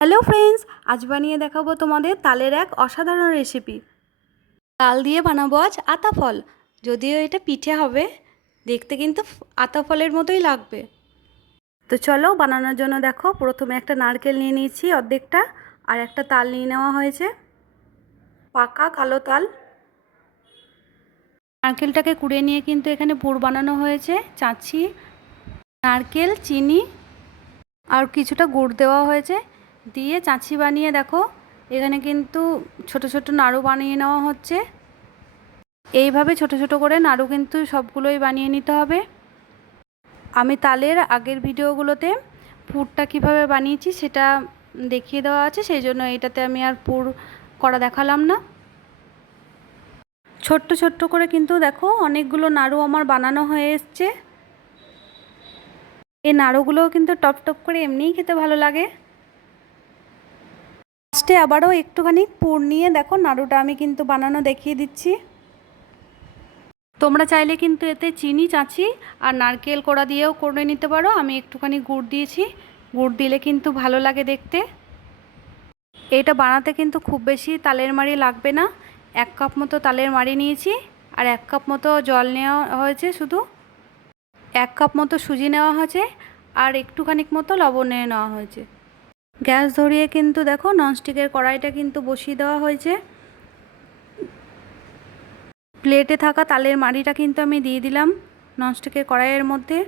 Hello friends, আজ বানিয়ে দেখাবো তোমাদের তালের এক অসাধারণ রেসিপি তাল দিয়ে বানাবো আজ আতা ফল, যদিও এটা পিঠে হবে, দেখতে কিন্তু আতা ফলের মতোই লাগবে। তো চলো বানানোর জন্য দেখো, প্রথমে একটা নারকেল নিয়ে নিয়েছি অর্ধেকটা, আর একটা তাল নিয়ে নেওয়া হয়েছে। পাকা কালো তাল। নারকেলটাকে কুড়িয়ে নিয়ে কিন্তু এখানে পুর বানানো হয়েছে চাঁচি নারকেল, চিনি, আর কিছুটা গুড় দেওয়া হয়েছে। দিয়ে চাঁচি বানিয়ে দেখো। এখানে কিন্তু ছোট ছোট নাড়ু বানিয়ে নেওয়া হচ্ছে। এইভাবে ছোট ছোট করে নাড়ু কিন্তু সবগুলোই বানিয়ে নিতে হবে। আমি তালের আগের ভিডিওগুলোতে পুরটা কীভাবে বানিয়েছি সেটা দেখিয়ে দেওয়া আছে, সেই জন্য এটাতে আমি আর পুর করা দেখালাম না। ছোট্ট ছোট্ট করে কিন্তু দেখো অনেকগুলো নাড়ু আমার বানানো হয়ে এসছে। এই নাড়ুগুলোও কিন্তু টপ টপ করে এমনিই খেতে ভালো লাগে। লাস্টে আবারও একটুখানি পুর নিয়ে দেখো, নাড়ুটা আমি কিন্তু বানানো দেখিয়ে দিচ্ছি। তোমরা চাইলে কিন্তু এতে চিনি, চাঁচি আর নারকেল কোড়া দিয়েও করে নিতে পারো। আমি একটুখানি গুড় দিয়েছি। গুড় দিলে কিন্তু ভালো লাগে দেখতে। এটা বানাতে কিন্তু খুব বেশি তালের মাড়ি লাগবে না। এক কাপ মতো তালের মাড়ি নিয়েছি আর এক কাপ মতো জল নেওয়া হয়েছে শুধু। এক কাপ মতো সুজি নেওয়া হয়েছে আর একটুখানিক মতো লবণ নিয়ে নেওয়া হয়েছে। গ্যাস ধরিয়ে কিন্তু দেখো ননস্টিকের কড়াইটা কিন্তু বসিয়ে দেওয়া হয়েছে। প্লেটে থাকা তালের মাড়িটা কিন্তু আমি দিয়ে দিলাম ননস্টিকের কড়াইয়ের মধ্যে।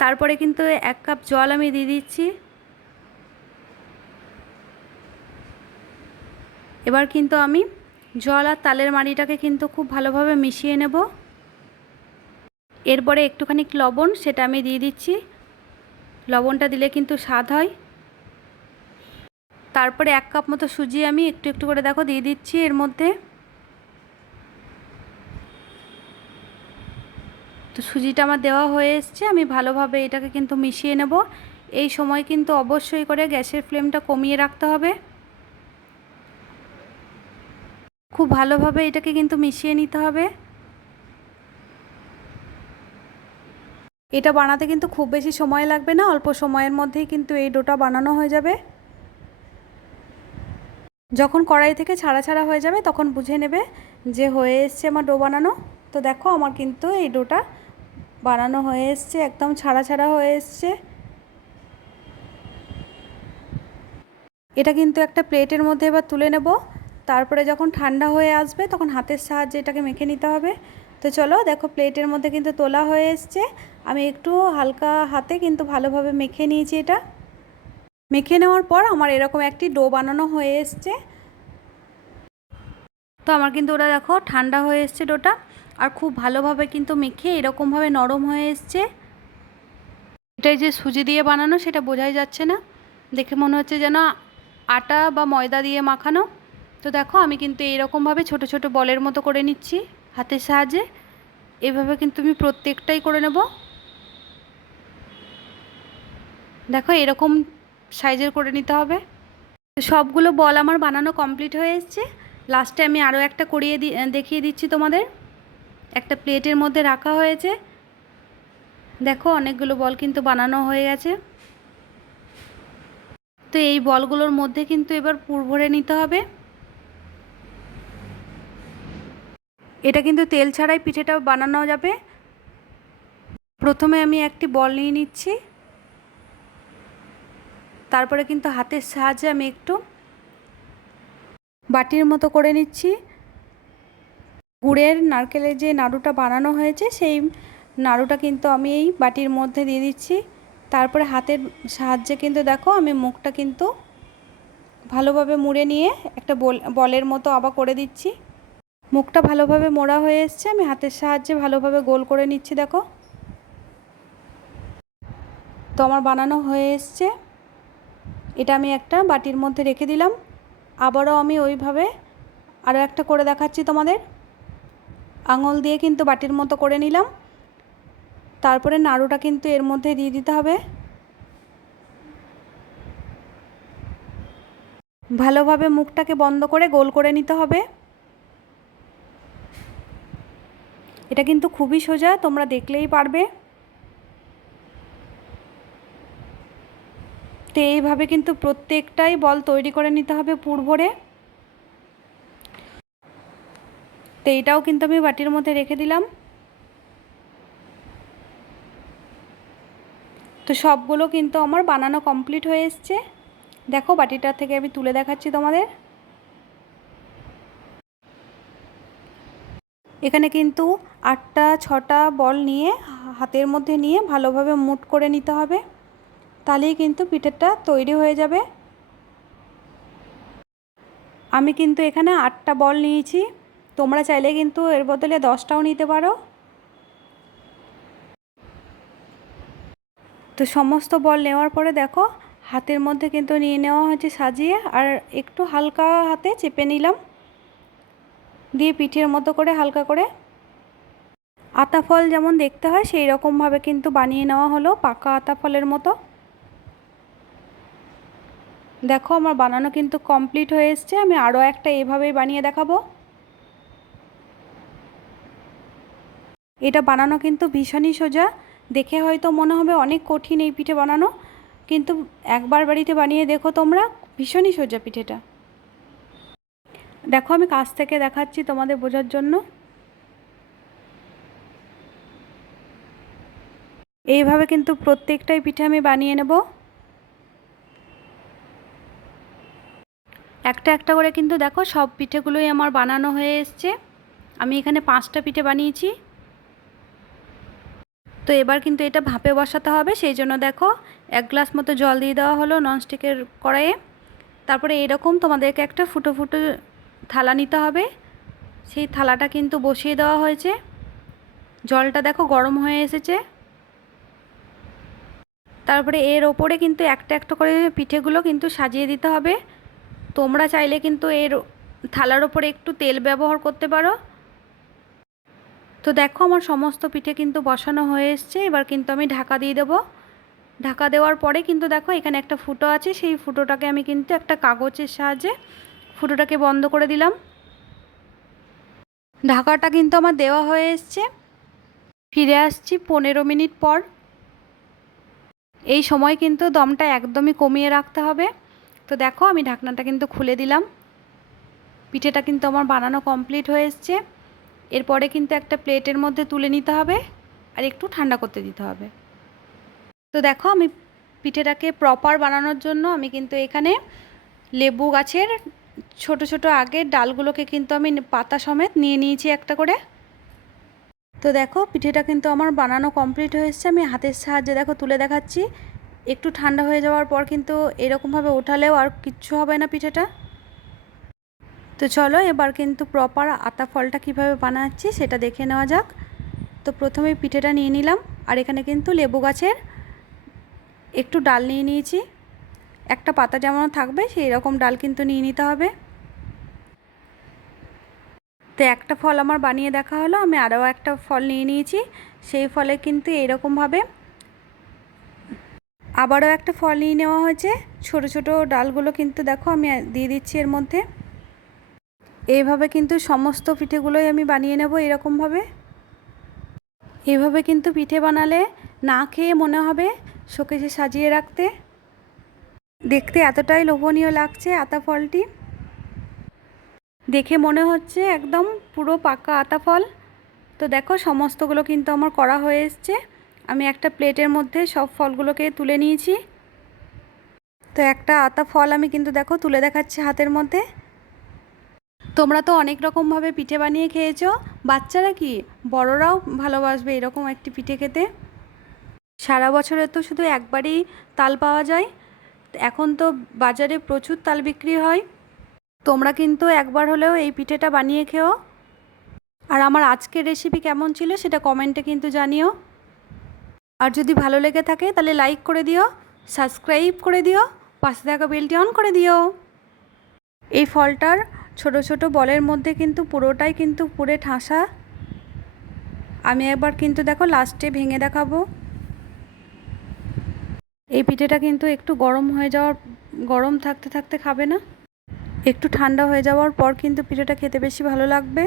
তারপরে কিন্তু এক কাপ জল আমি দিয়ে দিচ্ছি। এবার কিন্তু আমি জল আর তালের মাড়িটাকে কিন্তু খুব ভালোভাবে মিশিয়ে নেব। এরপরে একটুখানি লবণ সেটা আমি দিয়ে দিচ্ছি। লবণটা দিলে কিন্তু স্বাদ হয়। তারপরে এক কাপ মতো সুজি আমি একটু একটু করে দেখো দিয়ে দিচ্ছি এর মধ্যে। তো সুজিটা আমার দেওয়া হয়ে এসছে, আমি ভালোভাবে এটাকে কিন্তু মিশিয়ে নেব। এই সময় কিন্তু অবশ্যই করে গ্যাসের ফ্লেমটা কমিয়ে রাখতে হবে। খুব ভালোভাবে এটাকে কিন্তু মিশিয়ে নিতে হবে। এটা বানাতে কিন্তু খুব বেশি সময় লাগবে না, অল্প সময়ের মধ্যেই কিন্তু এই ডোটা বানানো হয়ে যাবে। যখন কড়াই থেকে ছাড়া ছাড়া হয়ে যাবে তখন বুঝে নেবে যে হয়ে এসছে আমার ডো বানানো। তো দেখো আমার কিন্তু এই ডোটা বানানো হয়ে এসছে, একদম ছাড়া ছাড়া হয়ে এসছে। এটা কিন্তু একটা প্লেটের মধ্যে এবার তুলে নেব। তারপরে যখন ঠান্ডা হয়ে আসবে তখন হাতের সাহায্যে এটাকে মেখে নিতে হবে। তো চলো দেখো প্লেটের মধ্যে কিন্তু তোলা হয়ে এসছে। আমি একটু হালকা হাতে কিন্তু ভালোভাবে মেখে নিয়েছি এটা। মেখে নেওয়ার পর আমার এরকম একটি ডো বানানো হয়ে এসছে। তো আমার কিন্তু ওটা দেখো ঠান্ডা হয়ে এসছে ডোটা। আর খুব ভালোভাবে কিন্তু মেখে এরকমভাবে নরম হয়ে এসছে। এটাই যে সুজি দিয়ে বানানো, সেটা বোঝাই যাচ্ছে না। দেখে মনে হচ্ছে যেন আটা বা ময়দা দিয়ে মাখানো। তো দেখো আমি কিন্তু এইরকমভাবে ছোট ছোট বলের মতো করে নিচ্ছি হাতের সাহায্যে। এভাবে কিন্তু আমি প্রত্যেকটাই করে নেব। দেখো এরকম সাইজের করে নিতে হবে। সবগুলো বল আমার বানানো কমপ্লিট হয়ে এসছে। লাস্টে আমি আরও একটা করিয়ে দেখিয়ে দিচ্ছি তোমাদের। একটা প্লেটের মধ্যে রাখা হয়েছে। দেখো, অনেকগুলো বল কিন্তু বানানো হয়ে গেছে। তো এই বলগুলোর মধ্যে কিন্তু এবার পুর ভরে নিতে হবে। এটা কিন্তু তেল ছাড়াই পিঠেটা বানানো যাবে। প্রথমে আমি একটি বল নিয়ে নিচ্ছি। তারপরে কিন্তু হাতের সাহায্যে আমি একটু বাটির মতো করে নিচ্ছি। গুড়ের নারকেলের যে নাড়ুটা বানানো হয়েছে, সেই নাড়ুটা কিন্তু আমি এই বাটির মধ্যে দিয়ে দিচ্ছি। তারপরে হাতের সাহায্যে কিন্তু দেখো আমি মুখটা কিন্তু ভালোভাবে মুড়ে নিয়ে একটা বল, বলের মতো আবার করে দিচ্ছি। মুখটা ভালোভাবে মোড়া হয়ে এসছে, আমি হাতের সাহায্যে ভালোভাবে গোল করে নিচ্ছি, দেখো। তো আমার বানানো হয়ে এসছে। এটা আমি একটা বাটির মধ্যে রেখে দিলাম। আবারও আমি ওইভাবে আরও একটা করে দেখাচ্ছি তোমাদের। আঙুল দিয়ে কিন্তু বাটির মতো করে নিলাম। তারপরে নাড়ুটা কিন্তু এর মধ্যে দিয়ে দিতে হবে। ভালোভাবে মুখটাকে বন্ধ করে গোল করে নিতে হবে। এটা কিন্তু খুবই সোজা, তোমরা দেখলেই পারবে। তো এইভাবে কিন্তু প্রত্যেকটাই বল তৈরি করে নিতে হবে পুর ভরে তো এইটাও কিন্তু আমি বাটির মধ্যে রেখে দিলাম। তো সবগুলো কিন্তু আমার বানানো কমপ্লিট হয়ে এসছে। দেখো বাটিটা থেকে আমি তুলে দেখাচ্ছি তোমাদের। এখানে কিন্তু আটটা, ছটা বল নিয়ে, হাতের মধ্যে নিয়ে ভালোভাবে মুট করে নিতে হবে। তাহলেই কিন্তু পিঠেটা তৈরি হয়ে যাবে। আমি কিন্তু এখানে আটটা বল নিয়েছি। তোমরা চাইলে কিন্তু এর বদলে দশটাও নিতে পারো। তো সমস্ত বল নেওয়ার পরে দেখো, হাতের মধ্যে কিন্তু নিয়ে নেওয়া হয়েছে সাজিয়ে, আর একটু হালকা হাতে চেপে নিলাম। দিয়ে পিঠের মতো করে হালকা করে আতা ফল যেমন দেখতে হয় সেই রকমভাবে কিন্তু বানিয়ে নেওয়া হলো, পাকা আতা ফলের মতো। দেখো, আমার বানানো কিন্তু কমপ্লিট হয়ে এসছে। আমি আরও একটা এভাবেই বানিয়ে দেখাবো। এটা বানানো কিন্তু ভীষণই সোজা। দেখে হয়তো মনে হবে অনেক কঠিন এই পিঠে বানানো, কিন্তু একবার বাড়িতে বানিয়ে দেখো তোমরা, ভীষণই সোজা পিঠেটা। দেখো, আমি কাছ থেকে দেখাচ্ছি তোমাদের বোঝার জন্য। এইভাবে কিন্তু প্রত্যেকটাই পিঠে আমি বানিয়ে নেব। একটা একটা করে কিন্তু দেখো সব পিঠেগুলোই আমার বানানো হয়ে এসছে। আমি এখানে পাঁচটা পিঠে বানিয়েছি। তো এবার কিন্তু এটা ভাপে বসাতে হবে, সেই জন্য দেখো এক গ্লাস মতো জল দিয়ে দেওয়া হলো ননস্টিকের কড়াইয়ে। তারপরে এরকম তোমাদেরকে একটা ফুটো ফুটো থালা নিতে হবে। সেই থালাটা কিন্তু বসিয়ে দেওয়া হয়েছে। জলটা দেখো গরম হয়ে এসেছে। তারপরে এর ওপরে কিন্তু একটা একটা করে পিঠেগুলো কিন্তু সাজিয়ে দিতে হবে। তোমরা চাইলে কিন্তু এর থালার ওপরে একটু তেল ব্যবহার করতে পারো। তো দেখো আমার সমস্ত পিঠে কিন্তু বসানো হয়ে এসছে। এবার কিন্তু আমি ঢাকা দিয়ে দেবো। ঢাকা দেওয়ার পরে কিন্তু দেখো এখানে একটা ফুটো আছে। সেই ফুটোটাকে আমি কিন্তু একটা কাগজের সাহায্যে ফুটোটাকে বন্ধ করে দিলাম। ঢাকাটা কিন্তু আমার দেওয়া হয়ে এসছে। ফিরে আসছি পনেরো মিনিট পর। এই সময় কিন্তু দমটা একদমই কমিয়ে রাখতে হবে। তো দেখো, আমি ঢাকনাটা কিন্তু খুলে দিলাম। পিঠেটা কিন্তু আমার বানানো কমপ্লিট হয়ে এসছে। এরপরে কিন্তু একটা প্লেটের মধ্যে তুলে নিতে হবে আর একটু ঠান্ডা করতে দিতে হবে। তো দেখো, আমি পিঠেটাকে প্রপার বানানোর জন্য আমি কিন্তু এখানে লেবু গাছের ছোট ছোট আগের ডালগুলোকে কিন্তু আমি পাতা সমেত নিয়ে নিয়েছি একটা করে। তো দেখো, পিঠেটা কিন্তু আমার বানানো কমপ্লিট হয়ে এসছে। আমি হাতের সাহায্যে দেখো, তুলে দেখাচ্ছি। একটু ঠান্ডা হয়ে যাওয়ার পর কিন্তু এরকমভাবে ওঠালেও আর কিচ্ছু হবে না পিঠেটা। তো চলো এবার কিন্তু প্রপার আতা ফলটা কীভাবে বানাচ্ছি সেটা দেখে নেওয়া যাক। তো প্রথমে পিঠেটা নিয়ে নিলাম আর এখানে কিন্তু লেবু গাছের একটু ডাল নিয়ে নিয়েছি। একটা পাতা যেমন থাকবে সেই রকম ডাল কিন্তু নিয়ে নিতে হবে। তো একটা ফল আমার বানিয়ে দেখা হলো, আমি আরও একটা ফল নিয়ে নিয়েছি। সেই ফলে কিন্তু এরকমভাবে আবারও একটা ফল নিয়ে নেওয়া হয়েছে। ছোট ছোট ডালগুলো কিন্তু দেখো আমি দিয়ে দিচ্ছি এর মধ্যে। এইভাবে কিন্তু সমস্ত পিঠেগুলোই আমি বানিয়ে নেব এরকমভাবে। এইভাবে কিন্তু পিঠে বানালে না খেয়ে মনে হবে শোকেসে সাজিয়ে রাখতে। দেখতে এতটাই লোভনীয় লাগছে আতা ফলটি। দেখে মনে হচ্ছে একদম পুরো পাকা আতা ফল। তো দেখো সমস্তগুলো কিন্তু আমার করা হয়ে এসছে। আমি একটা প্লেটের মধ্যে সব ফলগুলোকে তুলে নিয়েছি। তো একটা আতা ফল আমি কিন্তু দেখো তুলে দেখাচ্ছি হাতের মধ্যে। তোমরা তো অনেক রকমভাবে পিঠে বানিয়ে খেয়েছো। বাচ্চারা কি? বড়রাও ভালোবাসবে এরকম একটি পিঠে খেতে। সারা বছরে তো শুধু একবারই তাল পাওয়া যায়। এখন তো বাজারে প্রচুর তাল বিক্রি হয়। তোমরা কিন্তু একবার হলেও এই পিঠেটা বানিয়ে খেও। আর আমার আজকের রেসিপি কেমন ছিল সেটা কমেন্টে কিন্তু জানিও। আর যদি ভালো লেগে থাকে তাহলে লাইক করে দিও সাবস্ক্রাইব করে দিও, পাশে থাকা বেলটি অন করে দিও। এই ফলটার ছোট ছোট বলের মধ্যে কিন্তু পুরোটাই কিন্তু পুরে ঠাসা। আমি একবার কিন্তু দেখো লাস্টে ভেঙে দেখাবো। এই পিঠেটা কিন্তু একটু গরম হয়ে যাওয়ার, গরম থাকতে থাকতে খাবে না। একটু ঠান্ডা হয়ে যাওয়ার পর কিন্তু পিঠেটা খেতে বেশি ভালো লাগবে।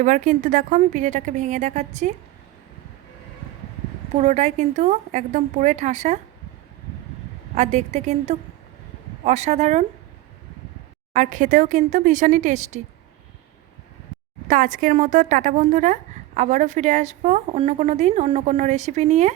এবার কিন্তু দেখো আমি পিঠেটাকে ভেঙে দেখাচ্ছি। পুরোটাই কিন্তু একদম পুরে ঠাসা আর দেখতে কিন্তু অসাধারণ আর খেতেও কিন্তু ভীষণই টেস্টি। তো আজকের মতো, টাটা বন্ধুরা। আবারও ফিরে আসব অন্য কোনো দিন, অন্য কোনো রেসিপি নিয়ে।